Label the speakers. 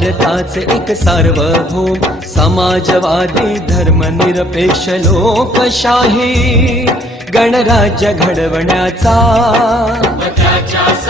Speaker 1: भारताच एक सार्व हो समाजवादी धर्मनिरपेक्ष लोकशाही गणराज्य घडवण्याचा